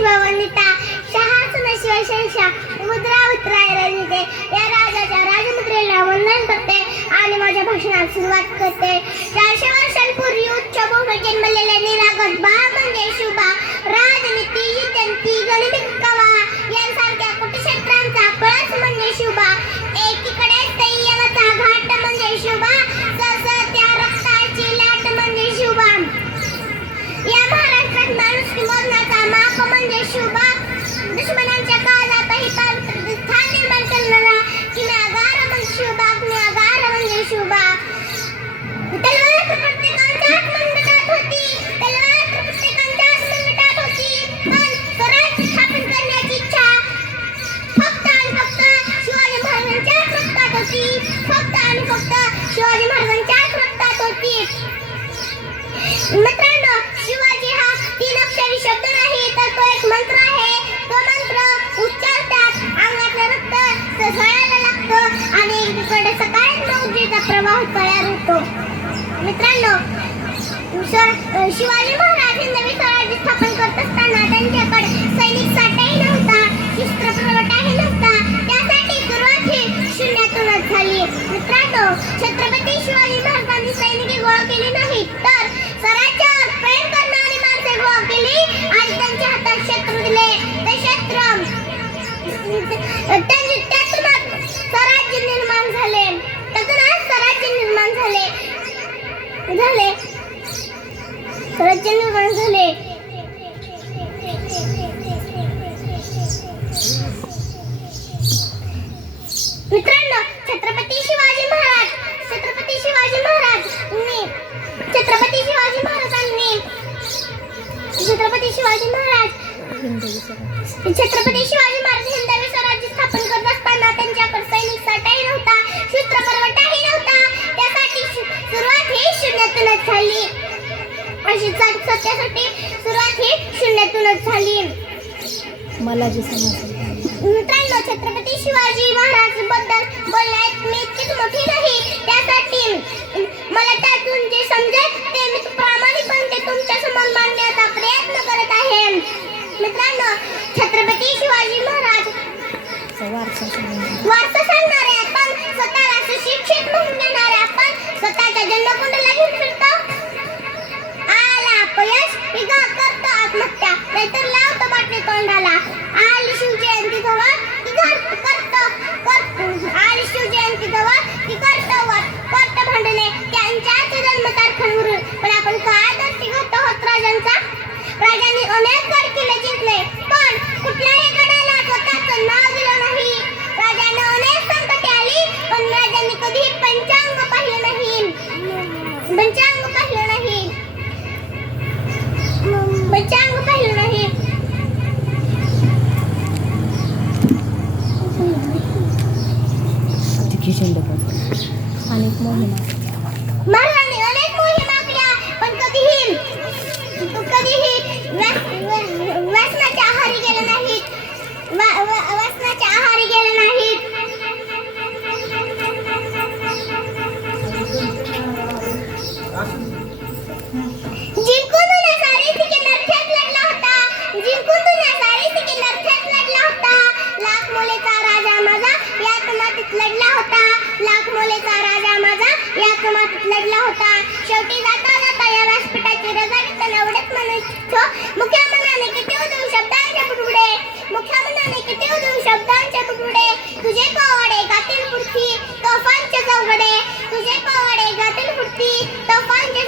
विश्ववनिता शहासन शिवशंषा मुद्रा उतराय रजिते या राजाच्या राजमुद्रेला वंदन करते आणि माझ्या भाषणात सुरुवात करते. 400 वर्षांपूर्वी उच्च भूमी जन्मलेले निरागस बाळ म्हणजे शुभा. राजनीती जिंती गणित कवा यांसारख्या कुटक्षेत्रांचा कळस म्हणजे शुभा. एकीकडे संयमाचा घाट म्हणजे शुभा, त्या रक्ताची लाट म्हणजे शुभा. या महाराष्ट्रात माणुसकी मोजण्याचा माप म्हणजे शुभा. दुश्मनांच्या काळातही पवित्र स्थान निर्माण करणारा किनागार म्हणजे शुभा. किनागार म्हणजे शुभा. तलवार प्रत्येकाच्या मनगटात होती, तलवार प्रत्येकाच्या मनगटात होती, पण स्वराज्य स्थापन करण्याची इच्छा फक्त आणि फक्त शिवाजी महाराजांच्याच रक्तात होती. फक्त आणि फक्त शिवाजी महाराजांच्याच रक्तात होती. मित्रांनो, शिवाजी हा 3 अक्षरी शब्द नाही, तर तो एक मंत्र आहे. तो मंत्र उच्चारतात अंगातलं रक्त सळायला लागतं आणि एकीकडे सकारात्मक ऊर्जेचा प्रवाह तयार होतो. मित्रांनो, शिवाजी महाराज हे नवे स्वराज्य स्थापन करत असताना त्यांच्याकडे सैनिक साठाही नव्हता, शस्त्र पुरवठाही नव्हता. त्यासाठी सुरुवात ही शून्यातूनच झाली. मित्रांनो, छत्रपती शिवाजी महाराजांनी सैनिकी गोळा केली नाही, तर स्वराज्यावर प्रेम करणारी माणसे गोळा केली आणि त्यांच्या हातात शस्त्र दिले. ते शस्त्र त्यातूनच स्वराज्य निर्माण झाले. त्यातूनच स्वराज्य निर्माण झाले. स्वराज्य निर्माण झाले. मित्रांनो, छत्रपती शिवाजी महाराजांनी हिंदवी स्वराज्य स्थापन करत असताना त्यांच्याकडे सैनिक साठाही नव्हता, शस्त्र पुरवठाही नव्हता. त्यासाठी सुरुवात ही शून्यातूनच झाली. अशी सत्यासाठी सुरुवात ही शून्यातूनच झाली. मला जे समजलं मित्रांनो, छत्रपती शिवाजी महाराज बद्दल बोलण्यात मी इतकीच मोठी नाही. त्यासाठी मला त्यातून जे समजेल ते मी प्रामाणिकपणे तुमच्या समोर मांडण्याचा प्रयत्न करत आहे. मित्रांनो, छत्रपती शिवाजी महाराज वारसा सांगणारे, आपण स्वतःला सुशिक्षित म्हणून घेणारे, आपण स्वतःच्या जन्मकुंडला घेऊन फिरतो. आला अपयश की करतो आत्महत्या, नाहीतर लावतो बाटली तोंडाला. आली शिवजयंती जवळ की आली शिवजयंती जवळ की करतो भांडणे त्यांच्याच जन्मतारखांवरून. पण आपण काय दर्शी घेतो आहोत राजांचा. राजांनी अनेक गड किल्ले जिंकले, पण कुठल्याही गडाला स्वतःचं नाव दिलं नाही. राजांना अनेक संकटे आली, पण राजांनी कधी पंचांग पाहिलं नाही. पंचांग पाहिलं नाही. अनेक मोहिमा महाराजांनी अनेक मोहिमा केल्या, पण कधीही व्यसनाच्या आहारी गेले नाहीत. जिंकून सारी नरखेत लढला होता. लाख मोलेचा राजा माझा याच मातीत लढला होता. लढला होता. शेवटी जाता जाता या व्यासपीठाची रजा घेताना एवढंच म्हणतो, मुख्या मनाने किती उदू शब्दांचे बुडबुडे, तुझे पोवाडे गातील पुरती तोफांचे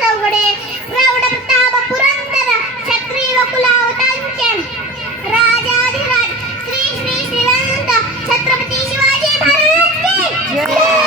चौघडे, प्रौढ प्रताप पुरंदर क्षत्रिय कुलावतांचे राजाधिराज श्री श्रीमंत छत्रपती शिवाजी महाराज की जय.